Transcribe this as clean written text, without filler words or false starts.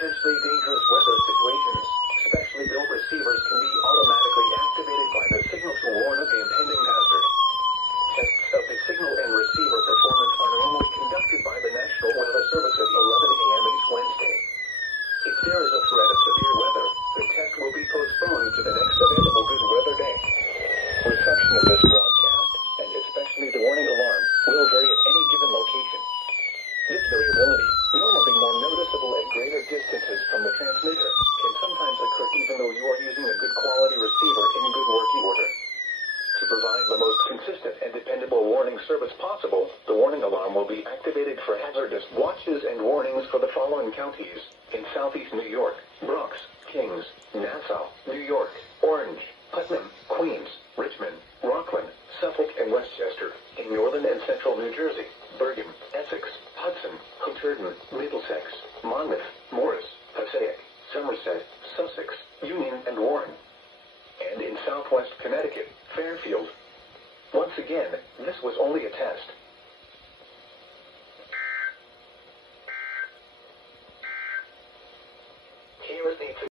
potentially dangerous weather situations, specially built receivers can be automatically activated by the signal to warn of the impending hazard. Tests of the signal and receiver performance are normally conducted by the National Weather Service at 11 a.m. each Wednesday. If there is a threat of severe weather, the test will be postponed to the next available good weather day. Reception of this broadcast, and especially the warning alarm, will vary at any given location. This variability, normally more noticeable at greater distances from the transmitter, can sometimes occur even though you are using a good quality receiver in good working order. To provide the most consistent and dependable warning service possible, the warning alarm will be activated for hazardous watches and warnings for the following counties: in southeast New York, Bronx, Kings, Nassau, New York, Orange, Putnam, Queens, Richmond, Rockland, Suffolk, and Westchester; in northern and central New Jersey, Bergen, Essex, Hudson, Hunterdon, Middlesex, Monmouth, Morris, Passaic, Somerset, Sussex, Union, and Warren; and in southwest Connecticut, Fairfield. Once again, this was only a test.